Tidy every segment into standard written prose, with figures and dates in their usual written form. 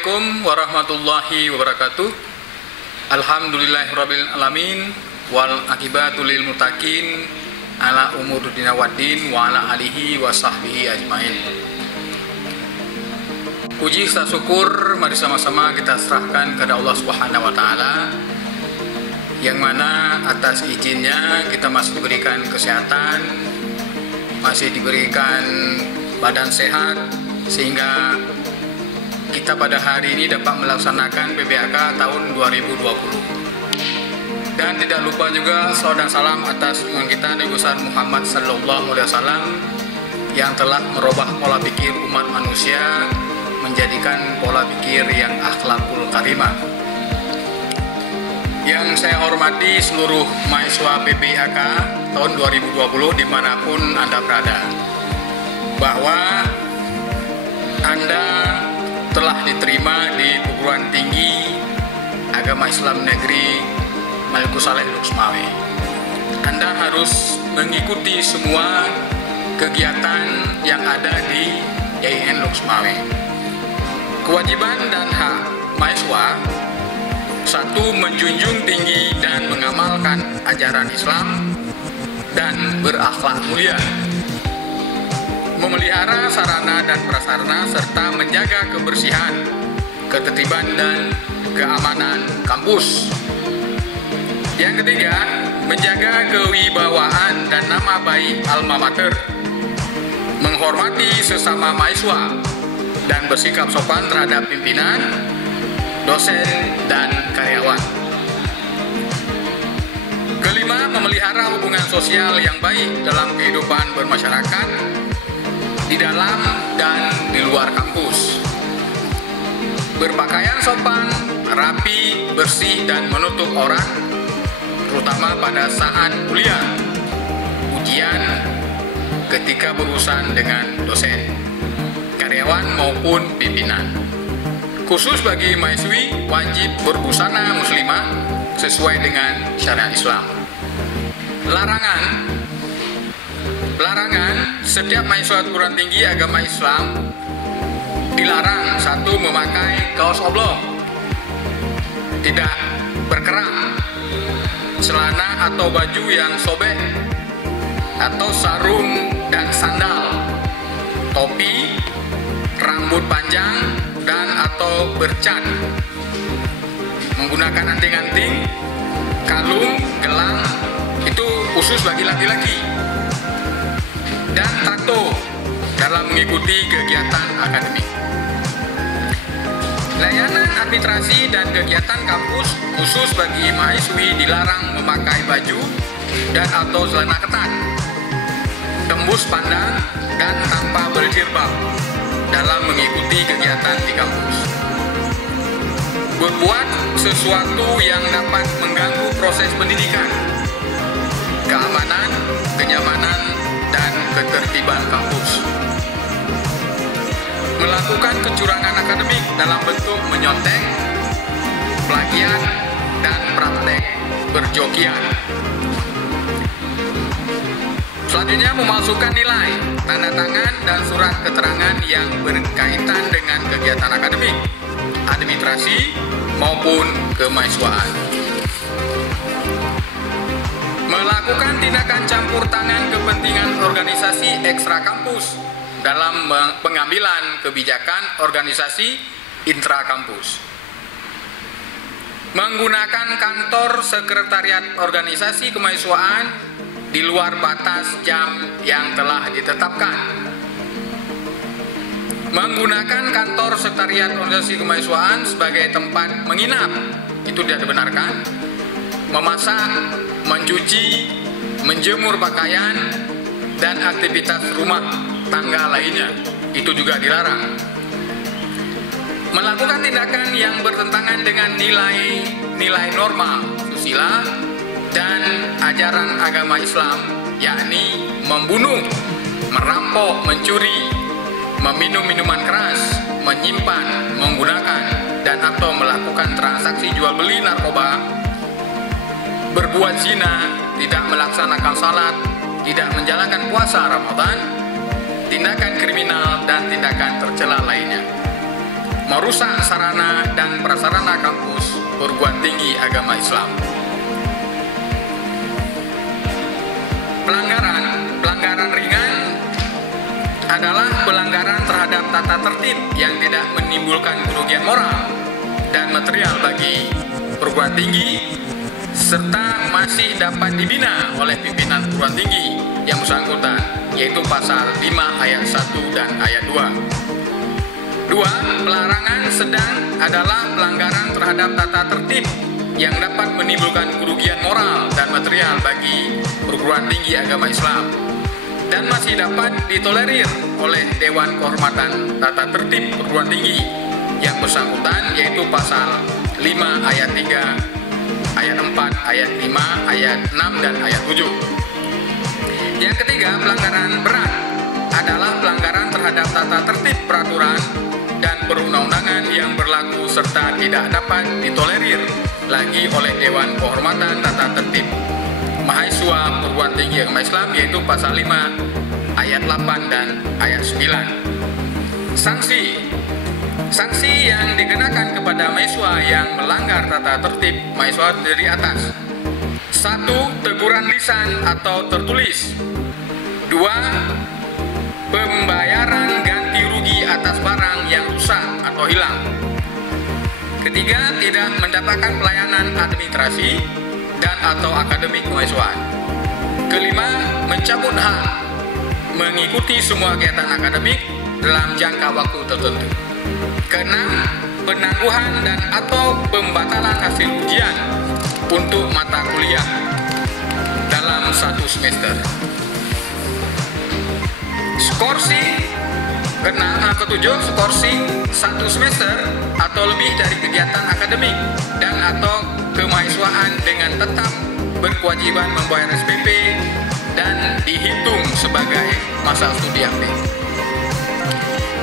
Assalamualaikum warahmatullahi wabarakatuh. Alhamdulillahirabbil alamin wal akibatu lil muttaqin ala umur dina waddin wa ala alihi wa sahbihi ajmain. Puji serta syukur mari sama-sama kita serahkan kepada Allah Subhanahu wa taala, yang mana atas izinnya kita masih diberikan kesehatan, masih diberikan badan sehat, sehingga kita pada hari ini dapat melaksanakan PBAK tahun 2020. Dan tidak lupa juga salawat dan salam atas junjungan kita Nabi besar Muhammad sallallahu alaihi wasallam yang telah merubah pola pikir umat manusia menjadikan pola pikir yang akhlakul karimah. Yang saya hormati seluruh mahasiswa PBAK tahun 2020 dimanapun Anda berada, bahwa Anda telah diterima di Perguruan Tinggi Agama Islam Negeri Malikul Saleh Luxmawe. Anda harus mengikuti semua kegiatan yang ada di YIN Luxmawe. Kewajiban dan hak mahasiswa: satu, menjunjung tinggi dan mengamalkan ajaran Islam dan berakhlak mulia, memelihara sarana dan prasarana, serta menjaga kebersihan, ketertiban, dan keamanan kampus. Yang ketiga, menjaga kewibawaan dan nama baik alma mater, menghormati sesama mahasiswa, dan bersikap sopan terhadap pimpinan, dosen, dan karyawan. Kelima, memelihara hubungan sosial yang baik dalam kehidupan bermasyarakat, di dalam dan di luar kampus. Berpakaian sopan, rapi, bersih, dan menutup aurat, terutama pada saat kuliah, ujian, ketika berurusan dengan dosen, karyawan maupun pimpinan. Khusus bagi mahasiswi, wajib berbusana muslimah sesuai dengan syariat Islam. Larangan, setiap mahasiswa perguruan tinggi agama Islam dilarang: satu, memakai kaos oblong, tidak berkerah, celana atau baju yang sobek, atau sarung dan sandal, topi, rambut panjang dan atau bercat, menggunakan anting-anting, kalung, gelang, itu khusus bagi laki-laki, dan tato dalam mengikuti kegiatan akademik. Layanan administrasi dan kegiatan kampus khusus bagi mahasiswi dilarang memakai baju dan atau celana ketat, tembus pandang, dan tanpa berjilbab dalam mengikuti kegiatan di kampus. Berbuat sesuatu yang dapat mengganggu proses pendidikan, keamanan, kenyamanan, dan ketertiban kampus. Melakukan kecurangan akademik dalam bentuk menyontek, plagiat, dan praktek berjokian. Selanjutnya, memalsukan nilai, tanda tangan, dan surat keterangan yang berkaitan dengan kegiatan akademik, administrasi, maupun kemahasiswaan. Melakukan tindakan campur tangan kepentingan organisasi ekstra kampus dalam pengambilan kebijakan organisasi intrakampus. Menggunakan kantor sekretariat organisasi kemahasiswaan di luar batas jam yang telah ditetapkan. Menggunakan kantor sekretariat organisasi kemahasiswaan sebagai tempat menginap, itu tidak dibenarkan. Memasak, mencuci, menjemur pakaian, dan aktivitas rumah tangga lainnya, itu juga dilarang. Melakukan tindakan yang bertentangan dengan nilai norma susila dan ajaran agama Islam, yakni membunuh, merampok, mencuri, meminum minuman keras, menyimpan, menggunakan, dan atau melakukan transaksi jual beli narkoba, berbuat zina, tidak melaksanakan salat, tidak menjalankan puasa Ramadan, tindakan kriminal, dan tindakan tercela lainnya. merusak sarana dan prasarana kampus perguruan tinggi agama Islam. Pelanggaran ringan adalah pelanggaran terhadap tata tertib yang tidak menimbulkan kerugian moral dan material bagi perguruan tinggi, serta masih dapat dibina oleh pimpinan perguruan tinggi yang bersangkutan, yaitu pasal 5 ayat 1 dan ayat 2. 2. Pelarangan sedang adalah pelanggaran terhadap tata tertib yang dapat menimbulkan kerugian moral dan material bagi perguruan tinggi agama Islam dan masih dapat ditolerir oleh Dewan Kehormatan Tata Tertib Perguruan Tinggi yang bersangkutan, yaitu pasal 5 ayat 3, ayat 4, ayat 5, ayat 6, dan ayat 7. Yang ketiga, pelanggaran berat adalah pelanggaran terhadap tata tertib peraturan dan perundang-undangan yang berlaku serta tidak dapat ditolerir lagi oleh Dewan Kehormatan Tata Tertib Mahasiswa Perguruan Tinggi Agama Islam, yaitu pasal 5 ayat 8 dan ayat 9. Sanksi yang dikenakan kepada mahasiswa yang melanggar tata tertib mahasiswa dari atas: 1. Teguran lisan atau tertulis. 2. Pembayaran ganti rugi atas barang yang rusak atau hilang. Ketiga, tidak mendapatkan pelayanan administrasi dan atau akademik kemahasiswaan. Kelima, mencabut hak mengikuti semua kegiatan akademik dalam jangka waktu tertentu. Keenam, penangguhan dan atau pembatalan hasil ujian untuk mata kuliah dalam 1 semester. Ketujuh, skorsing 1 semester atau lebih dari kegiatan akademik dan atau kemahasiswaan dengan tetap berkewajiban membayar SPP dan dihitung sebagai masa studi aktif.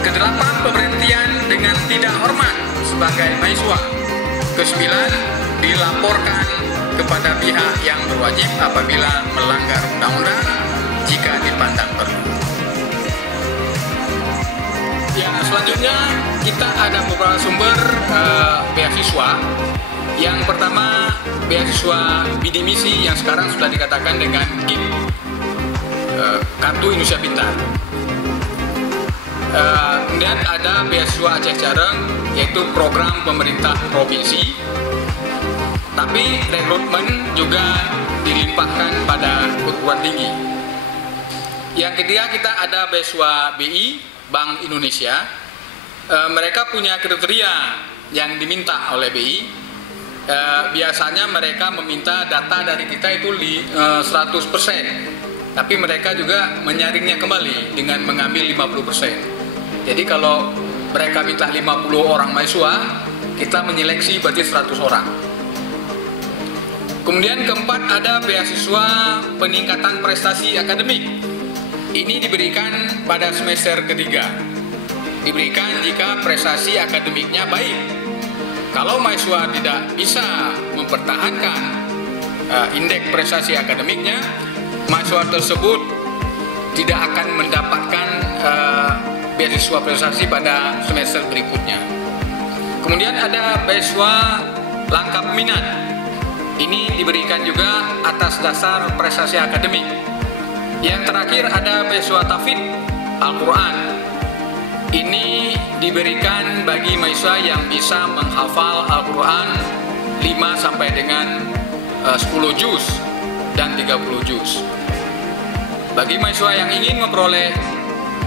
Kedelapan, pemberhentian dengan tidak hormat sebagai mahasiswa. Kesembilan, dilaporkan kepada pihak yang berwajib apabila melanggar undang-undang jika dipandang perlu. Ya, selanjutnya kita ada beberapa sumber beasiswa. Yang pertama, beasiswa bidik misi yang sekarang sudah dikatakan dengan KIP, Kartu Indonesia Pintar. Kemudian ada beasiswa Aceh Jareng, yaitu program pemerintah provinsi, tapi rekrutmen juga dilimpahkan pada perguruan tinggi. Yang ketiga, kita ada beasiswa BI, Bank Indonesia. Mereka punya kriteria yang diminta oleh BI. Biasanya mereka meminta data dari kita itu 100%, tapi mereka juga menyaringnya kembali dengan mengambil 50%. Jadi kalau mereka minta 50 orang mahasiswa, kita menyeleksi berarti 100 orang. Kemudian keempat, ada beasiswa peningkatan prestasi akademik. Ini diberikan pada semester ketiga. Diberikan jika prestasi akademiknya baik. Kalau mahasiswa tidak bisa mempertahankan indeks prestasi akademiknya, mahasiswa tersebut tidak akan mendapatkan beasiswa prestasi pada semester berikutnya. Kemudian ada beasiswa langkah minat. Ini diberikan juga atas dasar prestasi akademik. Yang terakhir ada beasiswa tahfidz Al-Quran. Ini diberikan bagi mahasiswa yang bisa menghafal Al-Quran 5 sampai dengan 10 juz dan 30 juz. Bagi mahasiswa yang ingin memperoleh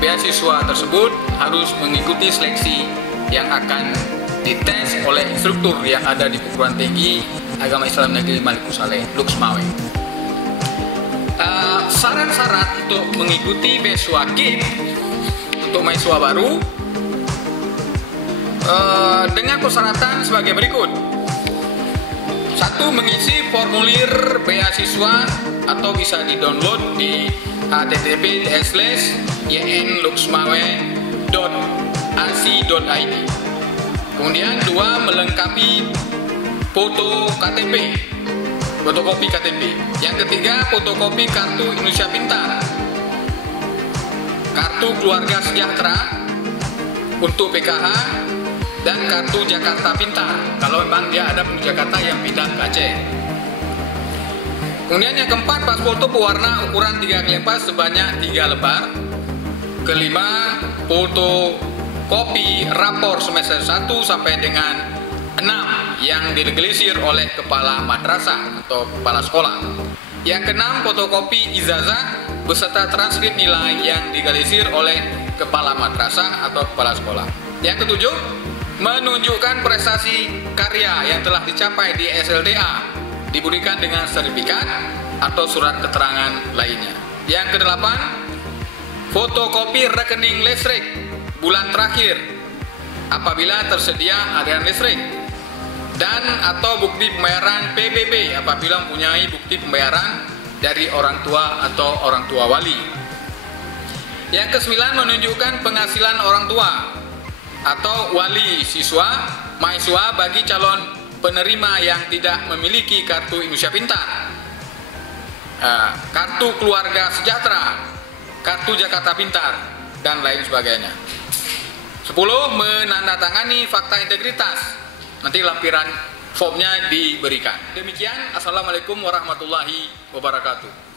beasiswa tersebut harus mengikuti seleksi yang akan dites oleh instruktur yang ada di Perguruan Tinggi Agama Islam Negeri Malikul Saleh, Lux Mawai. Syarat-syarat untuk mengikuti beasiswa KIP untuk mahasiswa baru dengan persyaratan sebagai berikut. 1. Mengisi formulir beasiswa atau bisa di-download di https://ynluxmawai.ac.id. Kemudian 2. Melengkapi foto KTP, fotokopi KTP. Yang ketiga, fotokopi Kartu Indonesia Pintar, Kartu Keluarga Sejahtera untuk PKH, dan kartu Jakarta Pintar kalau memang dia ada penduduk Jakarta yang pindah ke Aceh. Kemudian yang keempat, paspor foto pewarna ukuran 3x4 sebanyak 3 lembar. Kelima, foto kopi rapor semester 1 sampai dengan 6 yang dilegalisir oleh kepala madrasah atau kepala sekolah. Yang keenam, fotokopi ijazah beserta transkrip nilai yang dilegalisir oleh kepala madrasah atau kepala sekolah. Yang ketujuh, menunjukkan prestasi karya yang telah dicapai di SLTA diberikan dengan sertifikat atau surat keterangan lainnya. Yang kedelapan, fotokopi rekening listrik bulan terakhir apabila tersedia aliran listrik dan atau bukti pembayaran PBB apabila mempunyai bukti pembayaran dari orang tua atau orang tua wali. Yang kesembilan, menunjukkan penghasilan orang tua atau wali siswa, mahasiswa bagi calon penerima yang tidak memiliki kartu Indonesia Pintar, kartu keluarga sejahtera, kartu Jakarta Pintar, dan lain sebagainya. 10. Menandatangani fakta integritas. Nanti lampiran formnya diberikan. Demikian, Assalamualaikum warahmatullahi wabarakatuh.